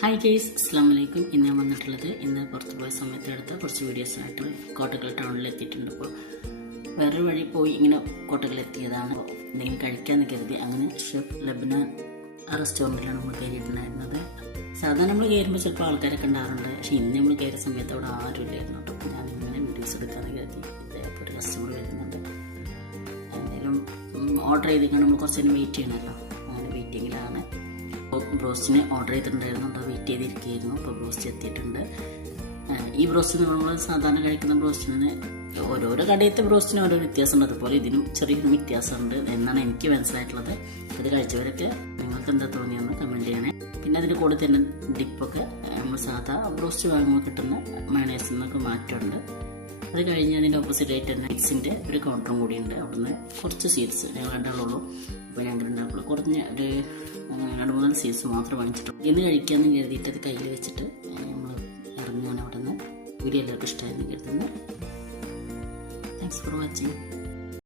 Hi guys, അസ്സാം വലൈക്കും. ഇന്ന് ഞാൻ വന്നിട്ടുള്ളത് പുറത്ത് പോയ സമയത്ത് എടുത്ത കുറച്ച് വീഡിയോസായിട്ട് കോട്ടക്കൽ ടൗണിൽ എത്തിയിട്ടുണ്ട്. അപ്പോൾ വേറൊരു വഴി പോയി ഇങ്ങനെ കോട്ടക്കൽ എത്തിയതാണ്. എന്തെങ്കിലും കഴിക്കാമെന്ന് കരുതി അങ്ങനെ ഷെഫ് ലബ്ന റെസ്റ്റോറൻറ്റിലാണ് നമ്മൾ കയറിയിട്ടുണ്ടായിരുന്നത്. സാധാരണ നമ്മൾ കയറുമ്പോൾ ചിലപ്പോൾ ആൾക്കാരൊക്കെ ഉണ്ടാകാറുണ്ട്, പക്ഷേ ഇന്ന് നമ്മൾ കയറിയ സമയത്ത് അവിടെ ആരും ഇല്ലായിരുന്നു കേട്ടോ. അപ്പോൾ ഞാനിങ്ങനെ വീഡിയോസ് എടുക്കാമെന്ന് കരുതി. ഇപ്പോൾ ഒരു കസ്റ്റമർ വരുന്നുണ്ട്. എന്തായാലും ഓർഡർ ചെയ്തിട്ട് നമ്മൾ കുറച്ച് നേരം വെയിറ്റ് ചെയ്യണമല്ലോ, അങ്ങനെ വെയിറ്റിങ്ങിലാണ്. ബ്രോസ്റ്റിന് ഓർഡർ ചെയ്തിട്ടുണ്ടായിരുന്നു, വെയിറ്റ് ചെയ്തിരിക്കുകയായിരുന്നു. ഇപ്പോൾ ബ്രോസ്റ്റ് എത്തിയിട്ടുണ്ട്. ഈ ബ്രോസ്റ്റ് നമ്മൾ സാധാരണ കഴിക്കുന്ന ബ്രോസ്റ്റിന് ഓരോരോ കടയത്തെ ബ്രോസ്റ്റിന് ഓരോ വ്യത്യാസമുണ്ട്. അതുപോലെ ഇതിനും ചെറിയൊരു വ്യത്യാസമുണ്ട് എന്നാണ് എനിക്ക് മനസ്സിലായിട്ടുള്ളത്. ഇത് കഴിച്ചവരൊക്കെ നിങ്ങൾക്ക് എന്താ തോന്നിയെന്ന് കമൻറ്റ് ചെയ്യണേ. പിന്നെ അതിൻ്റെ കൂടെ തന്നെ ഡിപ്പൊക്കെ നമ്മൾ സാധാ ബ്രോസ്റ്റ് വാങ്ങുമ്പോൾ കിട്ടുന്ന മയണൈസിൽ നിന്നൊക്കെ മാറ്റമുണ്ട്. അത് കഴിഞ്ഞ് അതിൻ്റെ ഓപ്പോസിറ്റ് ആയിട്ട് തന്നെ മിക്സിൻ്റെ ഒരു കൗണ്ടറും കൂടിയുണ്ട്. അവിടുന്ന് കുറച്ച് സീറ്റ്സ് ഞങ്ങൾ രണ്ടാളുള്ളൂ. അപ്പോൾ ഞങ്ങൾ രണ്ടാളുള്ളൂ കുറഞ്ഞ ഒരു 2-3 സീറ്റ്സ് മാത്രം വാങ്ങിച്ചിട്ടുള്ളൂ. ഇന്ന് കഴിക്കാമെന്ന് കരുതിയിട്ട് അത് കയ്യിൽ വെച്ചിട്ട് നമ്മൾ ഇറങ്ങുകയാണ് അവിടെ നിന്ന്. വീഡിയോ എല്ലാവർക്കും ഇഷ്ടമായിരുന്നു കരുതുന്നു. Thanks for watching.